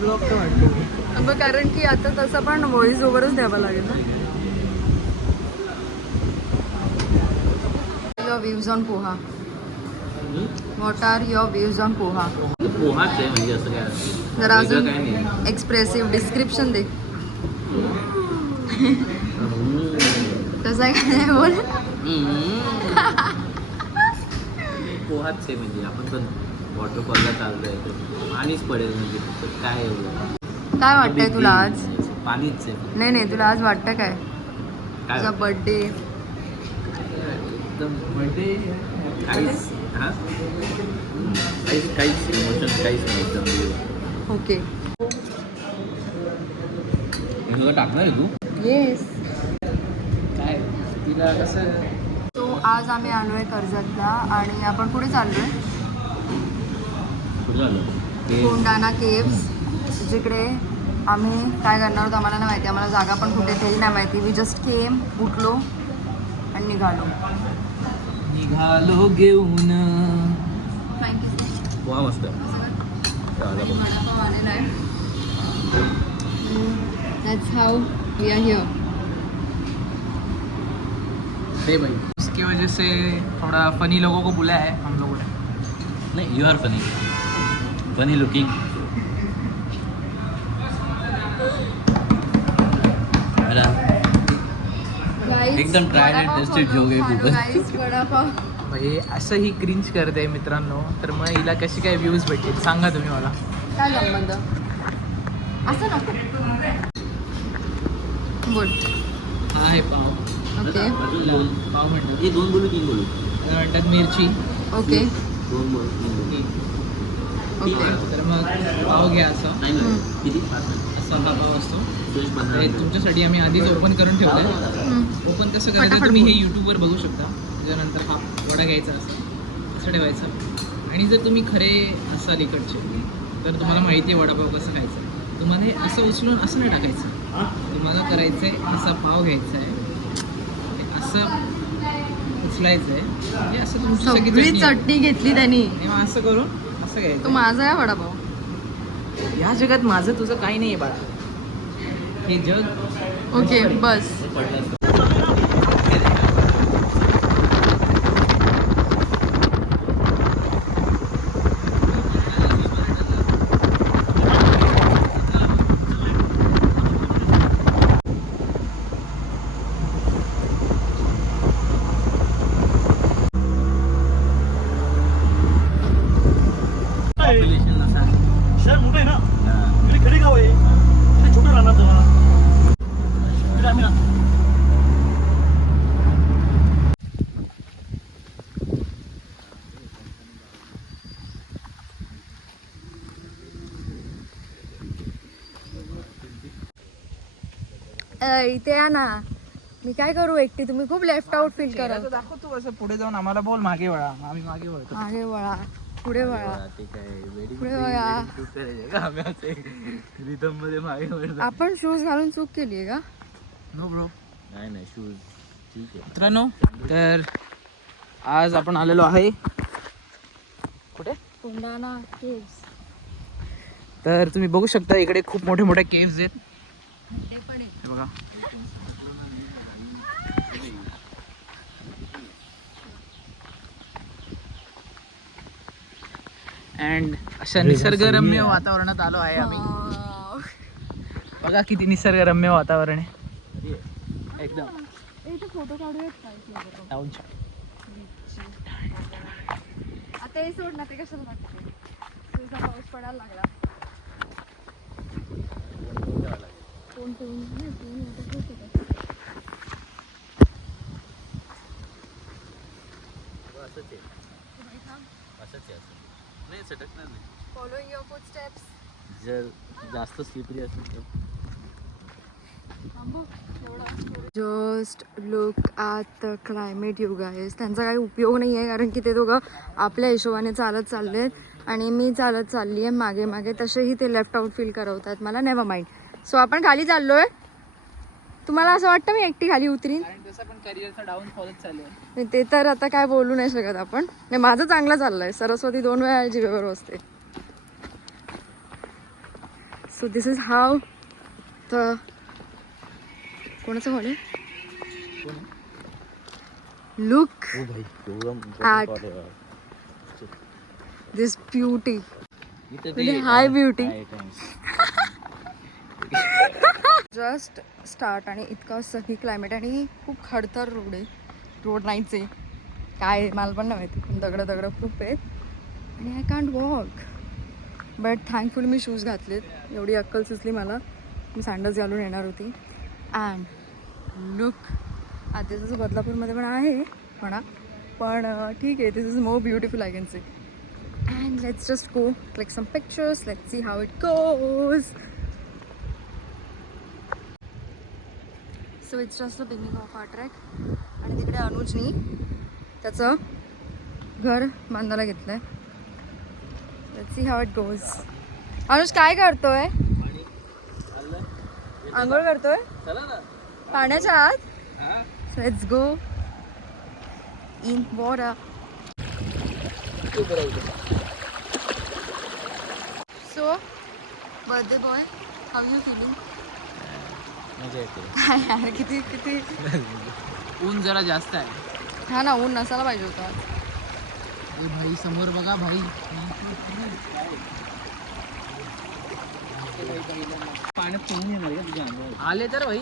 Blog तर वाटतो मग कारण की आता तसं पण व्हॉइस ओव्हरच द्यावा लागेल ना. Your views on poha. What are your views on poha? पोहाच आहे म्हणजे असं काय जरा वेगळं अजून काय नाही. एक्सप्रेसिव्ह डिस्क्रिप्शन दे. कसं आहे काय बोल. पोहाच आहे म्हणजे आपण पण वॉटरफॉलला चाललोय तर पाणीच पडेल म्हणजे तर काय एवढं. काय वाटतंय तुला आज? पाणीच आहे. नाही तुला आज वाटतं काय काय तुझा बर्थडे? एकदम बर्थडे काहीच हां काहीच इमोशन काहीच नाही एकदम. ओके. तुला टाकणार आहे तू येस. काय तिला कसं. तो आज आम्ही आलोय कर्जतला आणि आपण पुढे चाललोय कोंडाणा केव्स, जिकडे आम्ही काय करणार होतो आम्हाला नाही माहिती. आम्हाला जागा पण कुठे तेही नाही माहिती. वी जस्ट केम, उठलो आणि निघालो घेऊन. थँक्यू. वा मस्त. वडापाव आलेला आहे. That's how we are here. उसकी वजह से थोड़ा फनी लोगों को बुलाया है हम लोगों ने. नाही you are funny funny looking. एकदम ट्राय अँड टेस्टेड जोक आहे खूप. वडापाव. भाई असं ही क्रिंज करते मित्रांनो, तर मग हिला कशी काय व्ह्यूज भेटेल सांगा तुम्ही मला. काय संबंध असं नको बोल. हा आहे पाव. ओके पाव म्हणतात. हे दोन बोलू तीन बोलू. त्याला म्हणतात मिरची. ओके दोन बोलू तीन बोलू. ओके. तर मग पाव घ्या असं. नाही नाही किती 5 मिनिट. असा हा पाव असतो. फ्रेश हे बनणार. तुमच्यासाठी आम्ही आधीच ओपन करून ठेवलं आहे. ओपन कसं करायचं फटाफट तुम्ही बोल. हे यूट्यूबवर बघू शकता. त्याच्यानंतर हा वडा घ्यायचा असं ठेवायचं. आणि जर तुम्ही खरे असाल इकडचे तर तुम्हाला माहिती आहे वडापाव कसं खायचा. तुम्हाला हे असं उचलून असं नाही टाकायचं. तुम्हाला करायचं आहे असा पाव घ्यायचा आहे, असं उचलायचं आहे. हे असं तुमची सगळी चटणी घेतली त्यांनी. मग असं करून असं तो घ्यायचं. माझा आहे वडापाव. या जगात माझं तुझं काही नाही आहे बाळा. हे जग. ओके बस. शहर मोठं आहे ना. इकडे खेडेगाव आहे. इकडे छोटं राहणार तुम्हाला. इकडे आम्ही राहतो. इथे या ना. मी काय करू एकटी? तुम्ही खूप लेफ्ट आउट फील करा. दाखव तू असं पुढे जाऊन आम्हाला बोल मागे वळा. आम्ही मागे वळतो. मागे वळा, पुढे वळा, ते काय वेडिंग पुढे वळा. का आम्ही असे रिदम मध्ये मागे वळतो. आपण शूज घालून चूक केली आहे का? No bro. नाही नाही शूज ठीक आहे. मित्रांनो, तर आज आपण आलेलो आहे कुठे, कोंडाणा केव्स. तर तुम्ही बघू शकता इकडे खूप मोठे मोठे केव्स आहेत. ते पण आहे. हे बघा. अँड अशा निसर्गरम्य वातावरणात आलो आहे आम्ही. वाव. बघा किती निसर्गरम्य वातावरण आहे एकदम. इथे फोटो काढूयात काय? टाउनच्या. आता हे सोड ना, ते कशाला लागते? तुझा पाऊस पडायला लागला. कोण ठेवून नाही, ठेवून आता ठेवते का? असंच आहे असंच आहे असं नाही सटकणार नाही. Following your footsteps. जर जास्त स्लिपरी असेल तर just look at the climate you guys. त्यांचा काही उपयोग नाही आहे कारण की ते दोघं आपल्या हिशोबाने चालत चालले आहेत आणि मी चालत चालली आहे मागे मागे. तसेही ते लेफ्ट आउट फील करवत आहेत मला. Never mind. सो आपण खाली चाललो आहे. तुम्हाला असं वाटतं मी एकटी खाली उतरीन? करिअरचा डाऊनफॉलच चालू आहे. ते तर आता काय बोलू नाही शकत आपण. नाही, माझं चांगलं चाललं आहे. सरस्वती 2 वेळा जिभेवर बसते. So this is how the कोणाचं हॉल आहे लुक ॲट दिस ब्युटी म्हणजे हाय ब्युटी जस्ट स्टार्ट आणि इतकं सही क्लायमेट आणि खूप खडतर रोड आहे रोड नाहीच आहे काय आहे, मला पण नाही माहिती पण दगडं खूप आहेत आणि I can't walk but thankful me shoes घातलेत एवढी अक्कल सुचली मला मी सँडल्स घालून येणार होती अँड लुक आता जसं बदलापूरमध्ये पण आहे म्हणा पण ठीक आहे this is more beautiful I can say and let's just go click some pictures let's see how it goes so it's just the beginning of our track आणि तिकडे अनुजनी त्याचं घर बांधायला घेतलं आहे let's see how it goes Anuj काय करतोय आंघोळ करतोय पाण्याच्या आत let's go in water so birthday boy how you feeling मजा येते काय यार किती किती ऊन जरा जास्त आहे हा ना ऊन नसायला पाहिजे होता ए भाई समोर बघा भाई पाण्यात पळून येणार का तुझ्या अंगावर आले तर भाई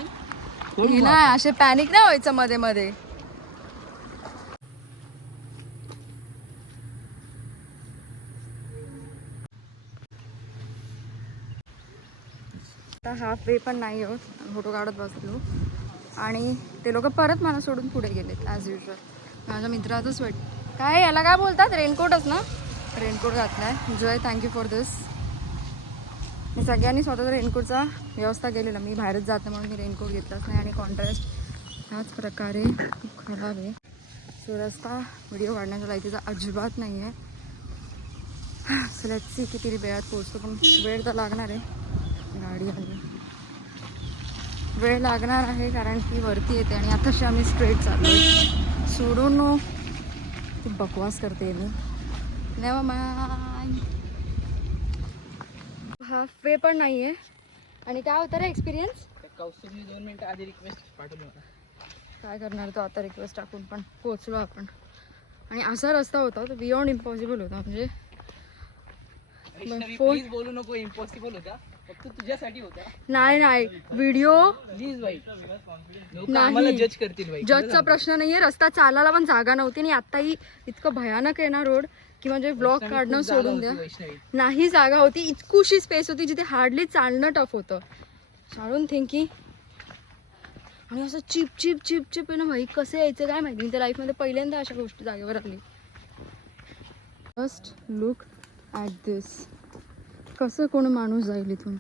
हे नाही असे पॅनिक नाही व्हायचं मध्ये मध्ये आता हाफ वे पण नाही होत फोटो काढत बसलो आणि ते लोक परत मला सोडून पुढे गेलेत ॲज युजल माझ्या मित्राचं स्वेट काय याला काय बोलतात रेनकोटच ना रेनकोट घातला आहे जय थँक्यू फॉर दिस मी सगळ्यांनी स्वतःचा रेनकोटचा व्यवस्था केलेला मी बाहेरच जाते म्हणून मी रेनकोट घेतलाच नाही आणि कॉन्ट्रास्ट ह्याच प्रकारे खूप खराब आहे सो रस्ता व्हिडिओ काढण्याच्या लायकीचा अजिबात नाही आहे सो लेट्स सी किती वेळात पोहोचतो पण वेळ तर लागणार आहे गाडी आली वेळ लागणार आहे कारण की वरती येते आणि आताशी आम्ही स्ट्रेट चाललो सोडून नो खूप बकवास करते मी नेव्हर माइंड हाफ वे पण नाही आहे आणि काय होतं रे एक्सपिरियन्स कौस्तुभने 2 मिनिटं आधी रिक्वेस्ट पाठवली मला काय करणार तो आता रिक्वेस्ट टाकून पण पोहोचलो आपण आणि असा रस्ता होता तो बियॉन्ड इम्पॉसिबल होता म्हणजे प्लीज बोलू नको इम्पॉसिबल होता फक्त तुझ्यासाठी होता नाही व्हिडिओ प्लीज भाई लोक आम्हाला जज करतील भाई जजचा प्रश्न नाहीये रस्ता चालायला पण जागा नव्हती आणि आताही इतकं भयानक आहे ना रोड की म्हणजे ब्लॉक काढणं सोडून द्या नाही जागा होती इतकुशी स्पेस होती जिथे हार्डली चालणं टफ होतं चालून थिंकी आणि असं चिप चिप चिप चिप आहे ना भाई कसं यायचं काय माहिती त्या लाईफमध्ये पहिल्यांदा अशा गोष्टी जागेवर आली जस्ट लुक ॲट दिस कसं कोण माणूस जाईल इथून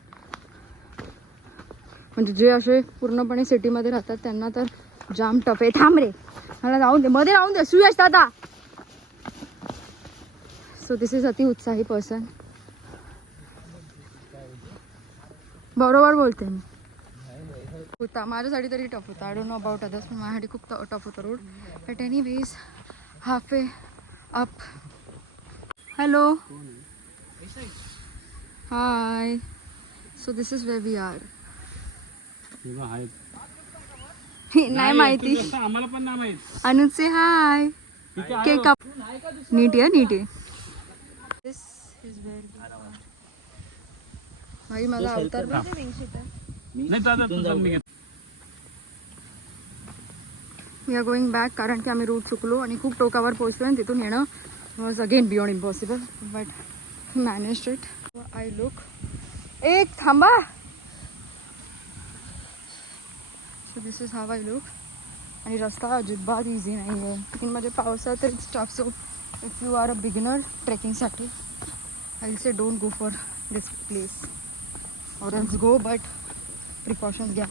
म्हणजे जे असे पूर्णपणे सिटीमध्ये राहतात त्यांना तर जाम टफ आहे थांब रे मला जाऊन दे मध्ये राहून दे सुयश दादा सो दिस इज अति उत्साही पर्सन बरोबर बोलते मी होता माझ्यासाठी तरी टफ होता I don't know about others पण माझ्यासाठी खूप टफ होता road but any ways half way up hello hi so this is way we R नाही माहिती आम्हाला पण नाही माहित अनुजचे हाय केक अप नीट आहे नीट आहे दिस इज वेअर भाई माझा अवतार बघ विंगशीट आहे नाही दादा तुझं मी वी आर गोईंग बॅक कारण की आम्ही रूट चुकलो आणि खूप टोकावर पोहोचलो आणि तिथून येणं was again beyond impossible but managed it I look एक थांबा so this is how I look आणि रस्ता अजिबात इझी नाही आहे लेकिन म्हणजे पावसात तर it's tough so if you are a beginner ट्रेकिंगसाठी I will say don't go for this place or else go but precautions घ्या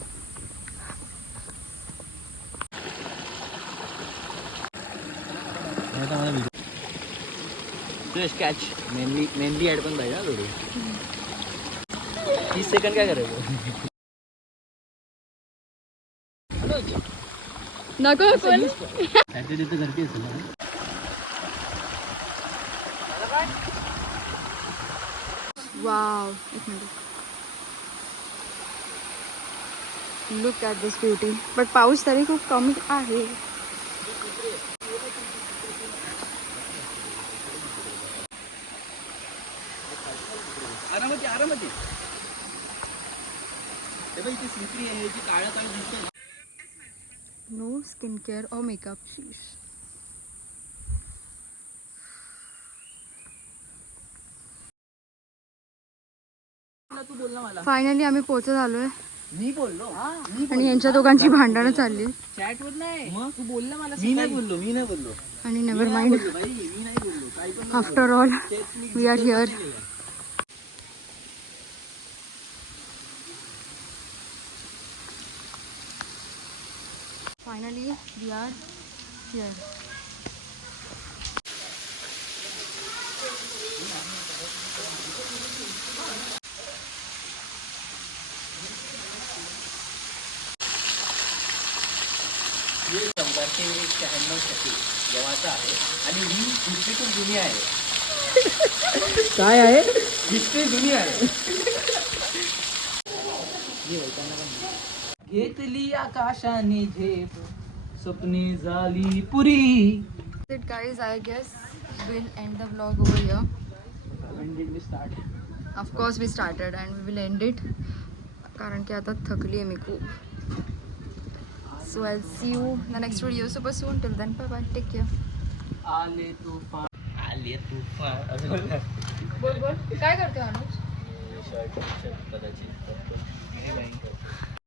कॅच मेनली ॲड पण पाहिजे ना थोडी 30 सेकंड काय करायचं नको कोण सॅटर्डे तर गर्दी असेल ना वाव एक minute look at this beauty. But पाऊस तरी खूप कमी आहे. आरामाती आरामाती. हे बघ इथे स्लिपरी आहे जी काळं काळं दिसते. नो स्किन केअर और मेकअप शीश. तू बोल ना मला. फायनली आम्ही पोहोचत आलोय मी बोललो. आणि यांच्या दोघांची भांडणं चालली चॅट वर नाही. मग? तू बोल ना मला. मी नाही बोललो. आणि नेव्हर माइंड. बाई मी नाही बोललो. काही पण after all we are here. Finally we are here. हे 1496 जेव्हाचा आहे आणि ही हिस्ट्री खूप जुनी आहे. काय आहे? हिस्ट्री जुनी आहे. घेतली आकाशाने झेप स्वप्ने झाली पुरी. It guys, I guess we'll end the vlog over here. When did we start? Of course we started and we will end it. कारण की आता थकली आहे मी खूप. So I'll see you in the next video super soon. Till then, bye bye. Take care. आले तुफान. बोल बोल. काय करते अनुज? शर्ट कदाचित.